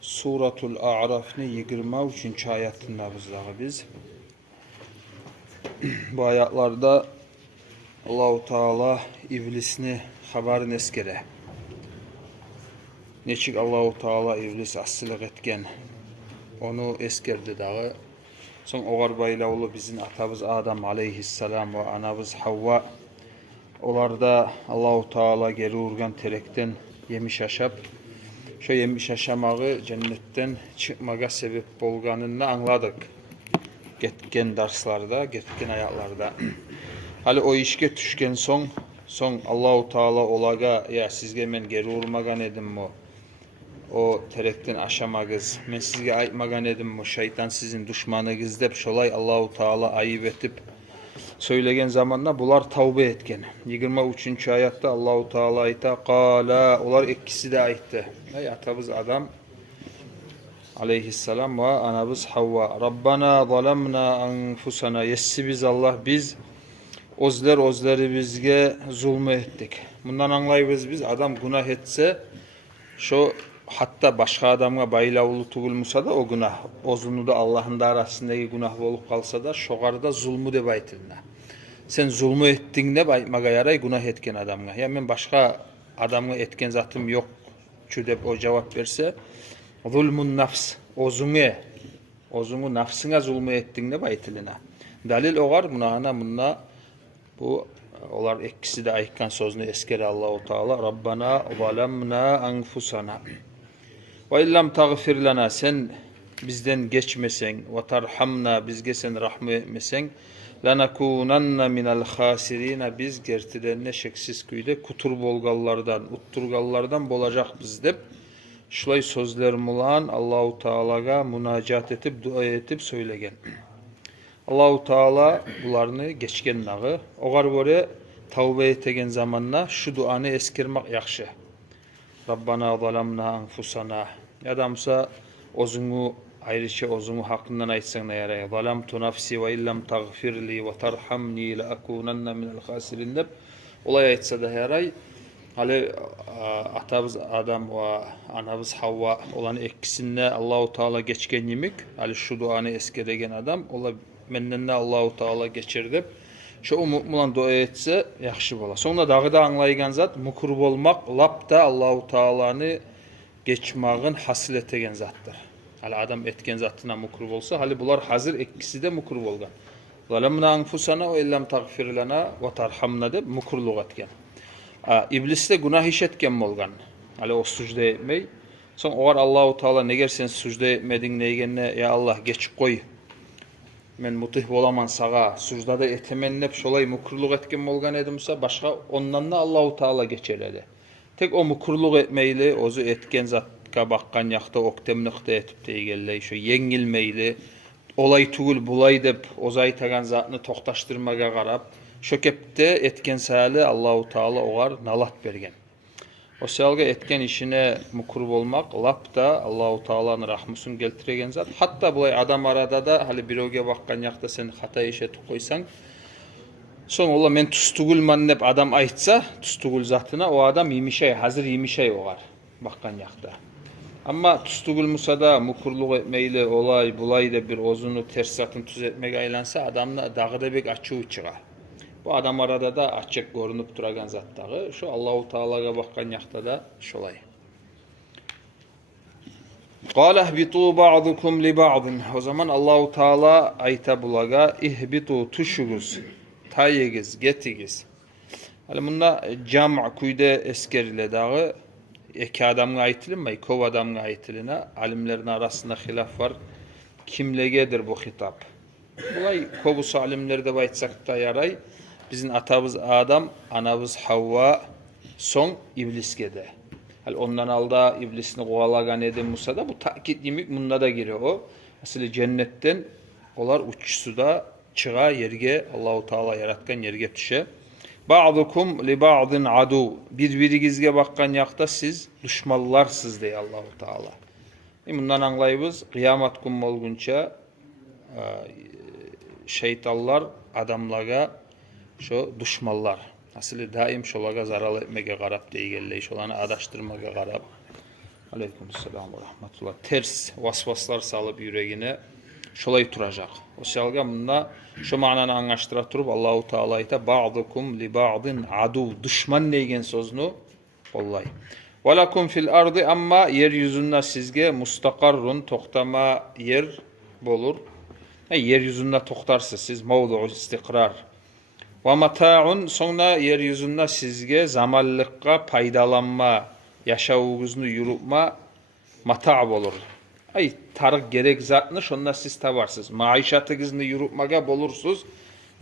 Suratul A'raf'ni 23. ayetinde biz. Bu ayetlarda Allahu Teala iblisni haberin eskere. Neçik Allahu Teala iblis asılık etken onu eskerdi dağı. Son oğar baylaulu bizim atabız Adam aleyhisselam ve anabız Havva. Olarda Allahu Teala geri urgan terekten yemiş aşap. Şu yemiş aşamağı cennetten çıkmaga sebep bolganını anladık. Getken derslarda, getken ayaklarda. Hali o işke düşken son Allahu Teala olaga ya sizge men geri urmagan edim mo. O terekten aşamagız. Men sizge aytmagan edim mo. Şeytan sizin düşmanınız dep şolay Allahu Teala ayıp etip söylegen zamanla bular tavbe etken. 23. ayette Allahu Teala ayta qala olar ikisi de aytdı. Ey atabız Adam aleyhisselam ve anabız Havva. Rabbana zalamna anfusana. Yessi biz Allah biz ozleri bizge zulmü ettik. Bundan anlayırız biz adam günah etse şu hatta başka adamga baylaulu tugulmusa da o günah. Ozunu da Allah'ın da arasındaki günah olup kalsa da şogarda zulmü de baytılına. Sen zulmü ettin de baytmaga yaray günah etken adamga. Ya men başka adamga etken zatım yok şu dep o cevap verse zulmun nafs ozunu nafsına zulmü ettin de baytılına. Dalil oğar bunna bu olar ikisi de ayıkkan sözünü eskere Allahu Teala Rabbana zalamna anfusana ve illam tagfir lana sen bizden geçmesen ve tarhamna bizge sen rahmet etmesen lanakunanna minel khasirina biz gertilerine şeksiz küyde kutur bolgallardan utturgallardan bolacak biz dep şulay sözler mulan Allahu Teala'ga münacat etip dua etip söylegen. Allahu Teala bularını geçken nağı oğar böyle tavbe etegen zamanla şu duanı eskirmek yakşı. Rabbana zalamna anfusana. Adamsa ozunu ayrıca ozunu hakkından aytsan da yaraya. Zalamtu nafsi ve illam tagfirli ve tarhamni la akunanna minel khasirin dep olay aytsa da yaray. Hali atabız Adam ve anabız Havva olan ikisinde Allahu Teala geçken yemek. Hali şu duanı eskiregen adam ola menden de Allahu Teala geçirdi. Şu umulan dua etse yaxşı bola. Sonra dağı da anlaygan zat mukur bolmak lapta Allahu Teala'nı geçmağın hasil etegen zattır. Hali adam etken zatına mukur bolsa hali bular hazır ikisi de mukur bolgan. Zalamna anfusana ve illam tagfir lana ve tarhamna deb mukurluk etken. İblis de günah iş etken bolgan. Hali o sucde etmey. Son oğar Allahu Teala neger sen sucde etmedin neygenne ya Allah geç koy. Men mutih bolaman sağa sucdada etemennep şolay mukurluk etken bolgan edimsa başka ondan da Allahu Teala geçeredi. Tek o mukurluk etmeyli ozu etken zatka bakkan yakta oktemlikte etip teygelley şu yengilmeyli olay tugul bulay dep ozay tagan zatını toktaştırmaga qarap şökepte etken sali Allahu Teala oğar nalat bergen. O selga etken işine mukur olmak lap da Allahu Teala'nın rahmusun geltiregen zat. Hatta bulay adam arada da hali biroge bakkan yakta sen hata işe koysan son ola men tustugulman dep adam aytsa tustugul zatına o adam yemişey hazır yemişey oğar bakkan yakta. Ama tustugul musada mukurluk etmeyle olay bulay da bir ozunu ters zatını tuz etmek aylansa adamla dağıda bek açığı çığa. Bu adam arada da açık görünüp duragan zattağı. Şu Allahu Teala'ga bakkan yakta da şolay. Qala ihbitu ba'dukum li ba'din. O zaman Allahu Teala ayta bulaga ihbitu tuşuguz. Tayigiz, getigiz. Hali bunda cam' kuyde eskerile dağı iki adamga aytilinmay, kov adamga aytilina. Alimlerin arasında hilaf var. Kimlegedir bu hitap? Bulay kovusu alimlerde baytsak da yaray. Bizim atabız Adam, anabız Havva, son iblisgede. Hal ondan alda iblisini kovalagan edin Musa da bu takit yemek bunda da giriyor o. Aslında cennetten olar uçsu da çığa yerge Allahu Teala yaratkan yerge düşe. Ba'dukum li ba'din adu. Birbirigizge bakkan yakta siz düşmanlarsınız diye Allahu Teala. Bundan anlayırız kıyamet günü olgunca şeytanlar adamlara şu düşmanlar. Aslında daim şolaga zarar etmege qarab deygelley, şolanı adaştırmaga qarab. Aleykümselam ve rahmetullah. Ters vasvaslar salıp yüreğine şolay turacak. O şalga bunda şu mananı anlaştıra turup Allahu Teala ite ba'dukum li ba'din adu düşman neygen sözünü vallahi. Velakum fil ardı amma yeryüzünde sizge mustakarrun toktama yer bolur. Yeryüzünde toktarsız siz mevdu'u istikrar. Ve mata'un sonra yeryüzünde sizge zamallıkka paydalanma, yaşavuguzunu yürütme mata' bolur. Ay tarık gerek zatını şonda siz tabarsız. Maişatınızını yürütmege bolursuz.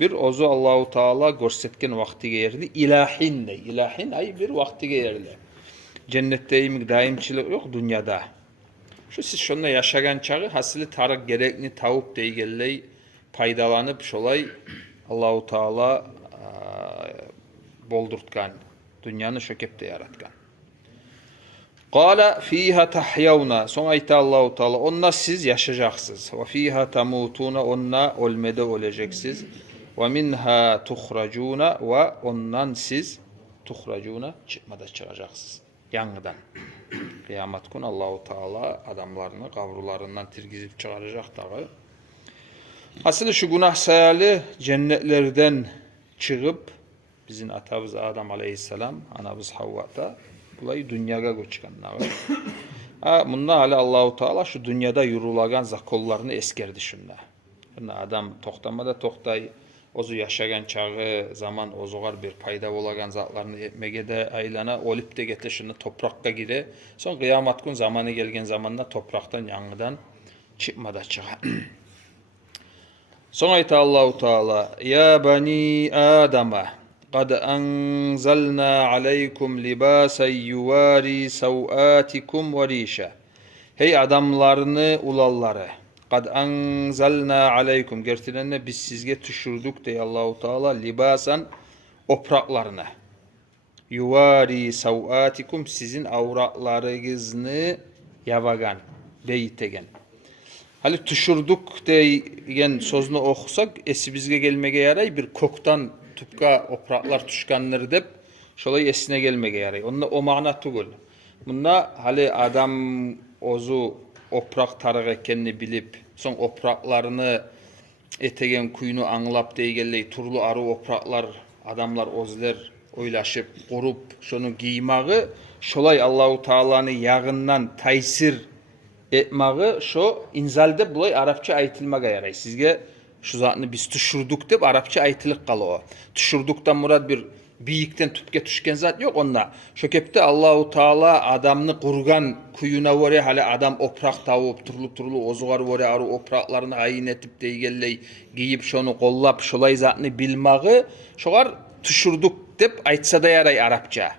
Bir ozu Allahu Teala görsetken vakti yerdi. İlahin de. İlahin ay bir vakti yerdi. Cennette daimçilik yok dünyada. Şu siz şonda yaşagan çağı hasili tarık gerekni tavup deygelley paydalanıp şolay Allahu Teala boldurtkan. Dünyanı şökepte yaratkan. Qala fiha tahyawna. Son ayta Allahu Teala onna siz yaşayacaksınız. Ve fiha tamutuna onna ölmede öleceksiniz. Ve minha tuhracuna ve ondan siz tuhracuna çıkmada çıkacaksınız. Yanıdan. Kıyamet günü Allahu Teala adamlarını kavrularından tirgizip çıkaracak dağı. Aslında şu günah sayalı cennetlerden çıkıp bizim atamız Adam aleyhisselam, anamız Havva'da bulayı dünyaya göçkenler. Bunda hala Allahu Teala şu dünyada yürülagan zakollarını eskerdi şunda. Adam toktamada toktay ozu yaşagan çağı zaman ozugar bir payda olagan zatlarını etmegede aylana olip de gete şunu toprakka gire. Son kıyamet gün zamanı gelgen zamanda topraktan yanıdan çıkmada çıkar. Son ayta Allahu Teala ya bani Adam'a قَدْ أَنْزَلْنَا عَلَيْكُمْ لِبَاسًا يُوَارِي سَوْآتِكُمْ وَرِيشًا. Hey adamlarını ulalları. قَدْ أَنْزَلْنَا عَلَيْكُمْ. Gerçekten biz sizge düşürdük diye Allahu Teala libasan opraklarına. Yuvari savatikum sizin avratlarınızı yavagan, beyitegen. Hali düşürdük deyen sözünü okusak esi bizge gelmege yaray bir koktan tupka opraklar tuşkanları dep şolay esine gelmege yaray. Onda o mana tugul. Bunda hali adam ozu oprak tarık ekenini bilip son opraklarını etegen kuyunu anlap deygelley turlu arı opraklar adamlar ozler oylaşıp kurup şonu giymağı şolay Allahu Teala'nın yağından taysir etmağı şu inzalde bulay Arapça aytılmaga yaray. Sizge şu zatını biz düşürdük dep Arapça aytılık kalı o. Düşürdükten murad bir biyikten tüpke düşken zat yok onda. Şökepte Allahu Teala adamını kurgan kuyuna vore hali adam oprak tavup turlu ozugar vore arı opraklarını ayin etip deygelley giyip şonu kollap şolay zatını bilmağı şogar düşürdük dep aytsa da yaray Arapça.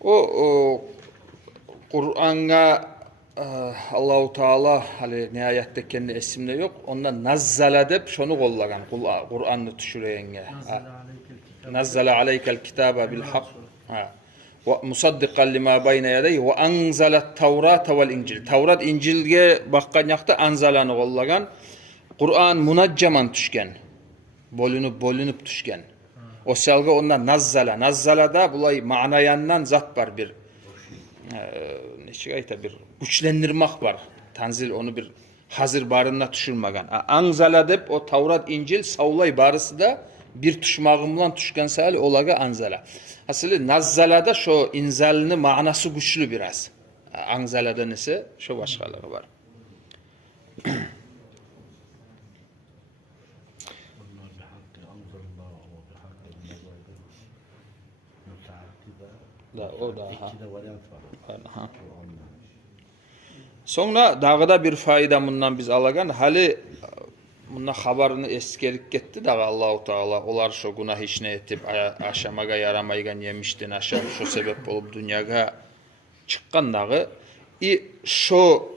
O Kur'an'a Allahu Teala hali nihayette kendi isimde yok. Ondan nazzala dep şonu kollagan Kur'an'ı düşüreyenge. Nazzala aleykel kitaba bil hak. Ve musaddiqan lima bayne yadayhi ve anzalat Tevrata vel İncil. Tevrat İncil'ge bakkan yakta anzalanı kollagan. Kur'an munaccaman düşken. Bölünüp düşken. O selga ondan nazzala. Nazzala'da bulay manayandan zat var bir. Neçigayta bir güçlendirmek var. Tanzil onu bir hazır barına düşürmegen. Anzala dep o Tevrat İncil savlay barısı da bir tuşmağımlan tuşkan sali olaga anzala. Aslı nazzala'da şu inzalını manası güçlü biraz. Anzala'da ise şu başkaları var. Da o da ha. Sonra dağda bir fayda bundan biz alagan hali bundan habarını eskerik gitti da Allahu Teala olar şu günah işine etip aşamaga yaramaygan yemiştin aşağı şu sebep olup dünyaga çıkkan dağı şu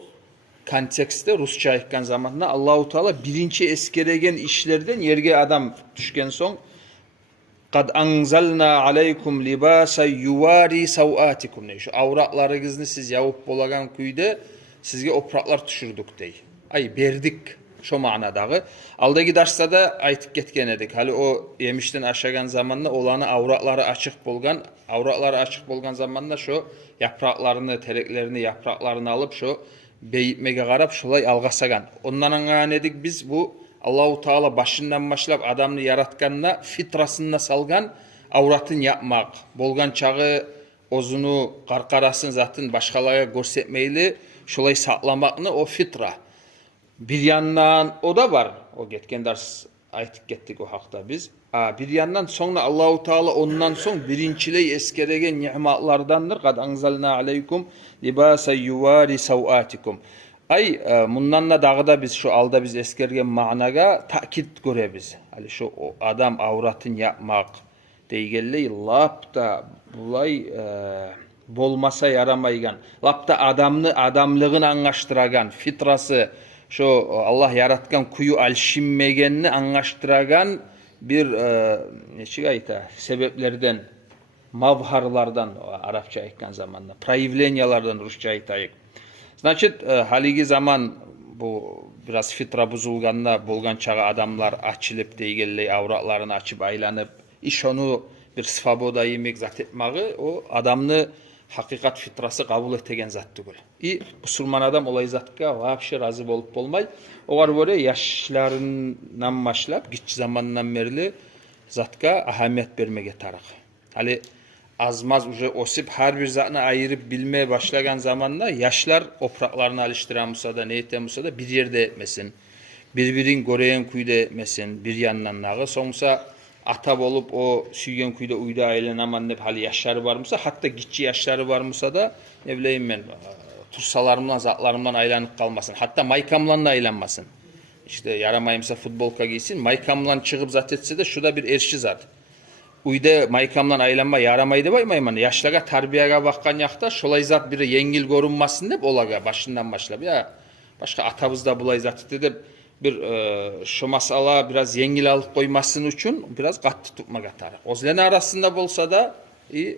kontekste Rusça aytkan zamanında Allahu Teala birinci eskeregen işlerden yerge adam düşken son kad anzalna aleykum libasa yuvari savatikum. Şu avratlarınızı siz yavup bolagan kuyda sizge opraklar düşürdük dey. Ay berdik Şu manadağı. Aldaki derste de aytıp ketken edik. Hali o yemişten aşagan zamanla olanı avratları açık bolgan zamanla şu yapraklarını, tereklerini, yapraklarını alıp şu beyitmege qarab şolay algasagan. Ondan anlayan edik biz bu Allahu Teala başından başlap adamını yaratkanına fitrasına salgan avratın yapmak. Bolgan çağı ozunu, qarqarasın zatın başkalara görsetmeyli şolay saklamakını o fitra. Bir yandan o da var. O getken ders aytıp gettik o hakta biz. Bir yandan sonra Allahu Teala ondan son birinciley eskeregen nimetlardandır. Kad anzalna aleykum libasa yuvari savatikum. Bundan da dağda biz şu alda biz eskergen managa takit görebiz. Hani şu adam avratın yapmak deygelley lapta bulay bolmasa yaramaygan. Lapta adamlığını anlaştıragan fitrası şu Allah yaratgan kuyu alşimmegenini anlaştıragan bir neçik ayta sebeplerden mavharlardan Arapça aytkan zamanda проявлениялардан Rusça aytayık. Значит, haligi zaman bu biraz fitra buzulganda bolgan çağı adamlar açılıp deygelley avratlarını açıp aylanıp iş onu bir svoboda yemek zat etmeği o adamını hakikat fitrası kabul etegen zat tugul. Musulman adam olay zatka vapşe razı bolup bolmay. Ogar böyle yaşlarından başlap giç zamandan merli zatka ahamiyet vermege tarık. Hali azmaz uje osip her bir zatını ayırıp bilmeye başlayan zamanla yaşlar opraklarını alıştıran musa da ne eten musa da bir yerde etmesin. Birbirin göreyen kuyda etmesin bir yandan nağı. Sonsa ata olup o süygen kuyda uyda ailen aman ne hali yaşları var mısa hatta gitçi yaşları var mısa da ne bileyim ben tursalarımdan zatlarımdan aylanıp kalmasın. Hatta maykamlan da aylanmasın. İşte yaramayımsa futbolka giysin. Maykamlan çıkıp zat etse de şu da bir erşi zat. Uyda maykamlan aylanma yaramaydı baymayman. Yaşlaga tarbiyega bakkan yakta şolay zat biri yengil görünmasın dep olaga başından başlap. Ya başka atabızda bulay zat dedi bir şu masala biraz yengil alıp koymasın için biraz katı tutmak atar. Ozlen arasında bolsa da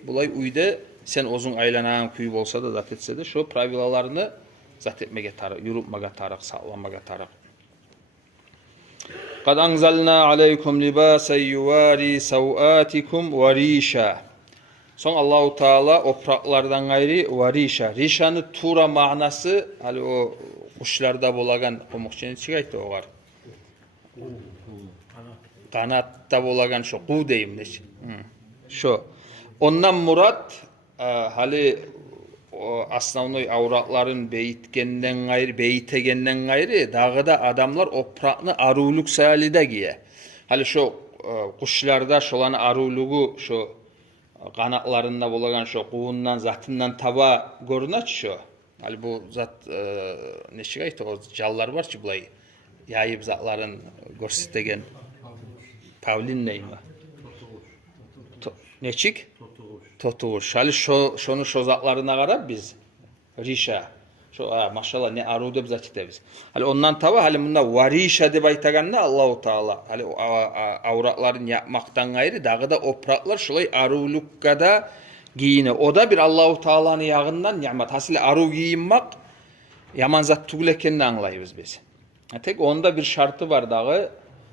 bulay uyda sen ozun aylanan kuyu bolsa da zat etse de şu pravilalarını zat etmege tarık, yürütmege tarık, sağlamage tarık. Kad anzalna aleykum libasa yuvari savatikum varisha. Son Allahu Teala opraklardan gayri varisha. Rişanı tura manası hali o kuşlarda bolagan komukçeni çıkaydı o var. Kanatta bolagan şu ku deyim neç. Şu. Ondan murat hali asnavnoy avratların beyitgenden gayri beytegenden gayri dağıda adamlar oprakны aruluk salida giye. Hali şu kuşlarda şolanı arulugu şu kanatlarında bolagan şu kuğundan zatından taba görünaç şu. Hali bu zat neçik aytı o jallar var ki bulay yayıp zatların görsütegen Pavlin neymi? Neçik? Totuğuş. Hali şonu şu zatlarına qarab biz rişa. Şu maşallah ne aru deb zat biz. Hali ondan tava hali bunda varisha deb aytaganda Allahu Teala hali avratların yapmaktan gayrı dağıda opraklar şolay arulukka da giyini. O da bir Allahu Teala'nın yağından nimet. Hasili aru giyinmek yaman zat tugul ekenini anlayırız biz. Tek onda bir şartı var dağı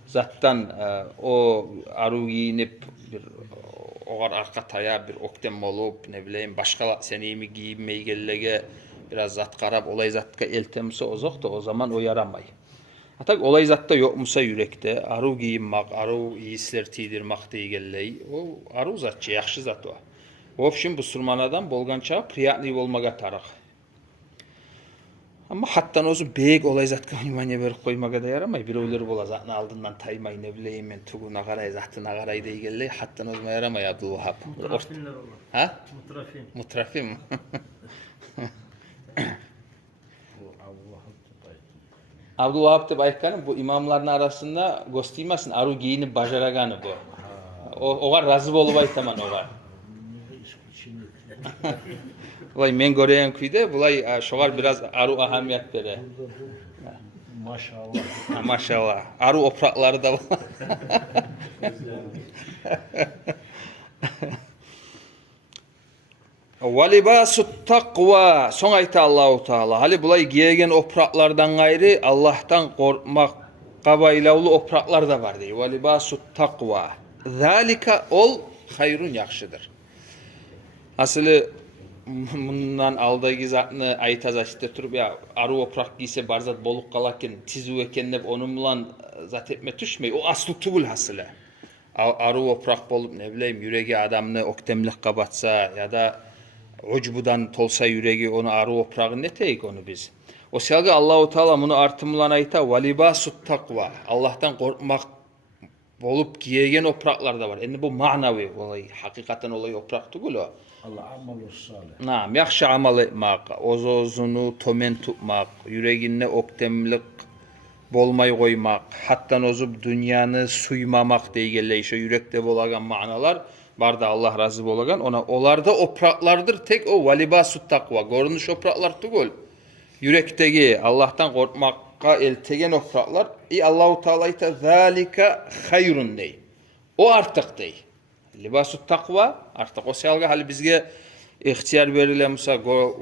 zattan o aru giyinip bir oğar arka taya bir oktem olup ne bileyim başka seneyimi giyinmeyi gellege biraz zat qarab olay zatka eltemse ozok da o zaman o yaramay. Hatta olay zatta yokmusa yürekte aru giyinmek, aru iyisler tiydirmek deyigelley o aru zatçı, yaxşı zat o. В общем, bu surmanadan bolgança priyatli olmaga tarık. Ama hattan ozu beyik olay zatka imanya verip koymaga da yaramay. Birovleri bola zatın aldından taymay ne bileyim men tuguna qaray zatına qaray deyigelley hattan ozma yaramay Abdülvahap. Mutrafimler olur. Ha? Mutrafim. Mutrafim. Abdülvahap deb aytkanım bu imamların arasında gostiymasın aru giyinip bajaraganı bu. Oğa razı bolup aytaman oğa. Bulay men göreyen kuyda bulay şoğar biraz aru ahamiyet bere. Maşallah. Maşallah. Aru oprakları da var. Ve libasut takva. Son ayta Allahu Teala. Hali bulay giyegen opraklardan gayrı Allah'tan korkmak qabaylavlı opraklar da var deyir. Ve libasut takva. Zalika ol hayrun yaxşıdır. Asılı bundan aldagi zatını aytazaştı turup ya arı oprak giyse barzat bolup kalaken tizu eken dep onun bilan zat etme düşmey. O aslı tubul hasılı. Arı oprak bolup ne bileyim yüreği adamını oktemlik kabatsa ya da ucbudan tolsa yüreği onu arı oprağın ne teyik onu biz. O selga Allahu Teala bunu artımılan ayta ve libasut takva. Allah'tan korkmak bolup giyegen opraklar da var. Yani bu manavi olay, hakikaten olay oprak tugul o. Allah amalu salih. Naam, yaxşı amal etmek, ozunu tomen tutmak, yüreğine oktemlik bolmay koymak, hatta ozup dünyanı suymamak deygeley şu yürekte bolagan manalar var da Allah razı bolagan ona olarda opraklardır tek o valibasut takva. Görünüş opraklar tugul. Yürekteki Allah'tan korkmakka eltegen opraklar Allahu Teala ite zalika hayrun dey. O artık dey. Libasut takva artık o selga hali bizge ihtiyar verilemsa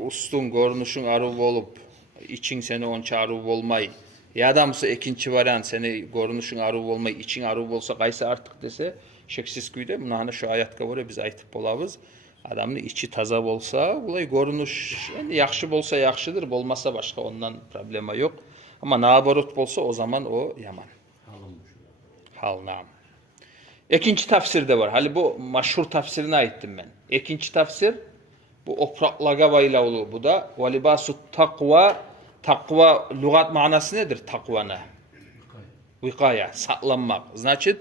ustun görünüşün arı bolup için seni onça arı olmay. Ya adamsa ikinci varan seni görünüşün arı olmay, için arı olsa kaysa artık dese şeksiz küyde buna hani şu ayatka var biz aytıp bolabız. Adamın içi taza bolsa, ulay görünüş yani yaxşı bolsa yaxşıdır, bolmasa başka ondan problema yok. Ama nabarut bolsa o zaman o yaman. Hal nam. İkinci tafsir de var. Hali bu maşhur tafsirine aittim ben. İkinci tafsir bu opraklaga baylavulu. Bu da velibasut takva. Takva lügat manası nedir takvana? Vikaya, saklanmak. Значит,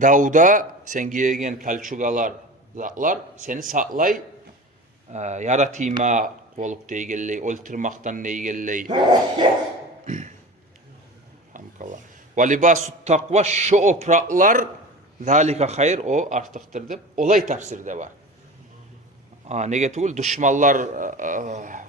Davda sen giyegen kalçugalar, zatlar seni saklay yaratıyma olup deygelley, oltırmaktan neygelley. Hamkala. Velibasut takva şu opraklar zalika hayır o artıktır dep olay tafsirde var. Nege tugul düşmanlar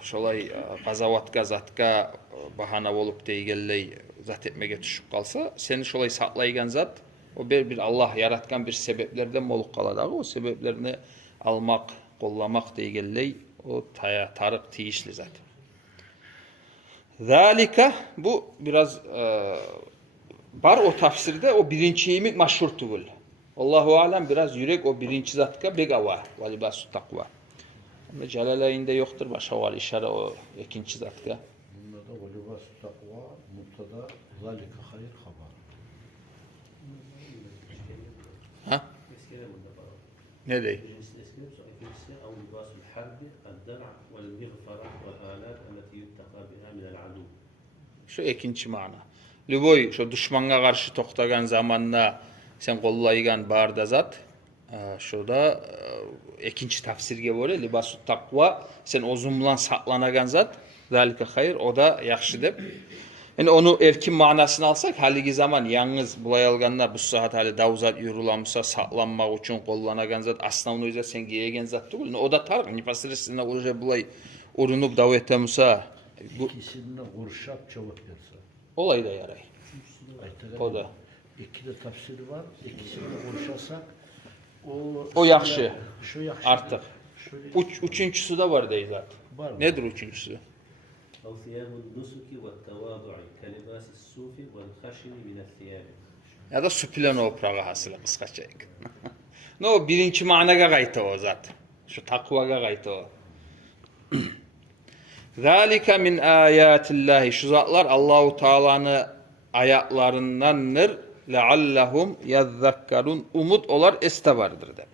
şolay gazavatka zatka bahana olup deygelley zat etmege düşüp kalsa seni şolay saklaygan zat o bir Allah yaratkan bir sebeplerden bolup kaladağı o sebeplerini almak, kollamak deygelley o tarık tiyişli zat. Zalika bu biraz var o tafsirde o birinci yemek maşhur tugul. Allahu alem biraz yürek o birinci zatka begava ve libasut takva. Ama Celaleyn'de yoktur başka var işare o ikinci zatka. Bunda da ve libasut takva mubtada zalika hayır haber. Ha? Ne dey? Şu ikinci mana. Lüboy şu düşmana karşı toktagan zamanla sen kollaygan barda zat şurada ikinci tafsirge böyle libasut takva sen ozumlan saklanagan zat zalika hayır o da yaxşı dep. Yani onu erkin manasını alsak haligi zaman yalnız bulay alganlar bu saat hali davzat yürülamsa saklanmak için kollanagan zat asnavnu zat sen giyegen zat değil. O da tarık nifasırısına urje bulay urunup davetemsa İkisinde urşap cevap verse. olay da yaray. O da. İki de tafsiri var. İkisini urşasak O yaxşı. Şu yaxşı. Artık. Üçüncüsü de var dey zat. Var mı? Nedir üçüncüsü? أو ثياب النسك والتواضع كلباس الصوف والخشن من الثياب. Ya da süpülen oprağı hasılı kıskaça. No birinci managa gayta o zat. Şu takvaga gayta o. Zalika min ayatillahi şu zatlar Allahu Teala'nın ayatlarındandır. Leallahum yazzakkarun umut olar estevardır de.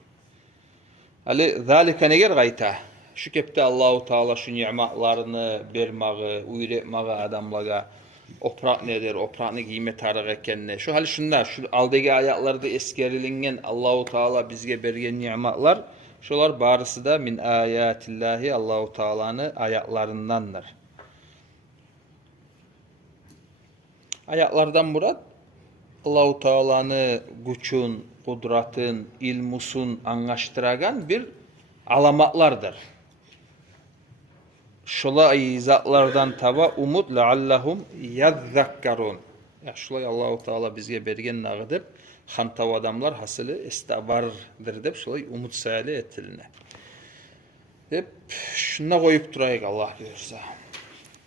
Ali zalika neger gayta. Şu kepte Allahu Teala şu nimetlerini bermağı, uyretmağı adamlaga oprak nedir, oprakны giyme tarık ekenne. Şu hali şunda, şu aldagi ayatlarda eskerilingen Allahu Teala bizge bergen nimetler, şolar barısı da min ayatillahi Allahu Teala'nın ayatlarındandır. Ayatlardan murat Allahu Teala'nın gücün, kudratın, ilmusun anlaştıragan bir alamatlardır. Şolay zatlardan taba umut leallahum yazzakkarun. Ya şolay Allahu Teala bizge bergen nağı dep hantav adamlar hasılı estavardır dep şolay umut sayali etiline. Hep şuna koyup durayık Allah buyursa.